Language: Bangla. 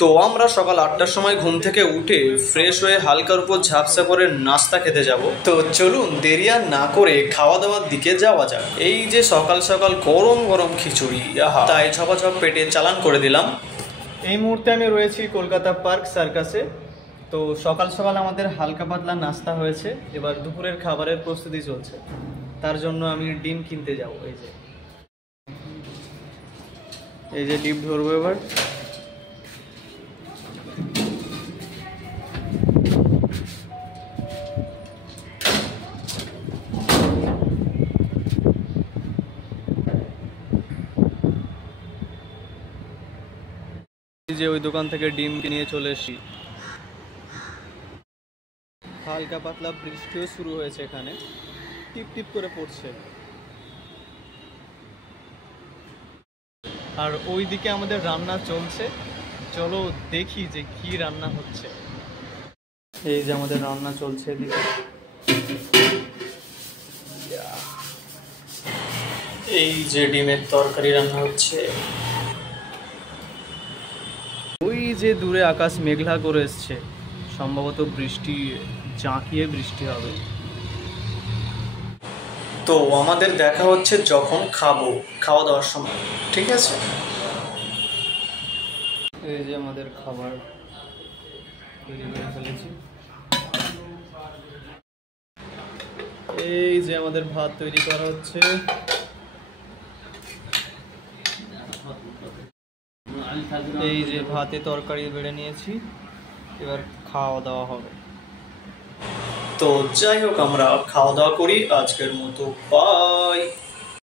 তো আমরা সকাল 8টার সময় ঘুম থেকে উঠে ফ্রেশ হয়ে হালকার উপর ঝাপসা করে নাস্তা খেতে যাব। তো চলুন দেরি আর না করে খাওয়া দাওয়ার দিকে যাওয়া যাক। এই যে সকাল সকাল গরম গরম খিচুড়ি, আহা, তাই ঝপাঝপ পেটে চালান করে দিলাম। এই মুহূর্তে আমি রয়েছি কলকাতা পার্ক সার্কাসে। তো সকাল সকাল আমাদের হালকা পাতলা নাস্তা হয়েছে, এবার দুপুরের খাবারের প্রস্তুতি চলছে। তার জন্য আমি ডিম কিনতে যাব। এই যে ডিম ধরবো এবার। যে ওই দোকান থেকে ডিম নিয়ে চলে এসেছি। হালকা পাতলা বৃষ্টিও শুরু হয়েছে, এখানে টিপ টিপ করে পড়ছে। আর ওইদিকে আমাদের রান্না চলছে, চলো দেখি যে কি রান্না হচ্ছে। এই যে আমাদের রান্না চলছে এদিকে। এই যে ডিমের তরকারি রান্না হচ্ছে। ওই যে দূরে আকাশ মেঘলা করে এসছে, সম্ভবত বৃষ্টি, জাঁকিয়ে বৃষ্টি হবে। তো আমাদের দেখা হচ্ছে যখন খাওয়া দাওয়ার সময়, ঠিক আছে? এই যে আমাদের খাবার তৈরি করে ফেলেছি। এই যে আমাদের ভাত তৈরি করা হচ্ছে। এই যে ভাতে তরকারি বেড়ে নিয়েছি, এবার খাওয়া দাওয়া হবে। তো যাই হোক, আমরা খাওয়া দাওয়া করি আজকের মতো। বাই।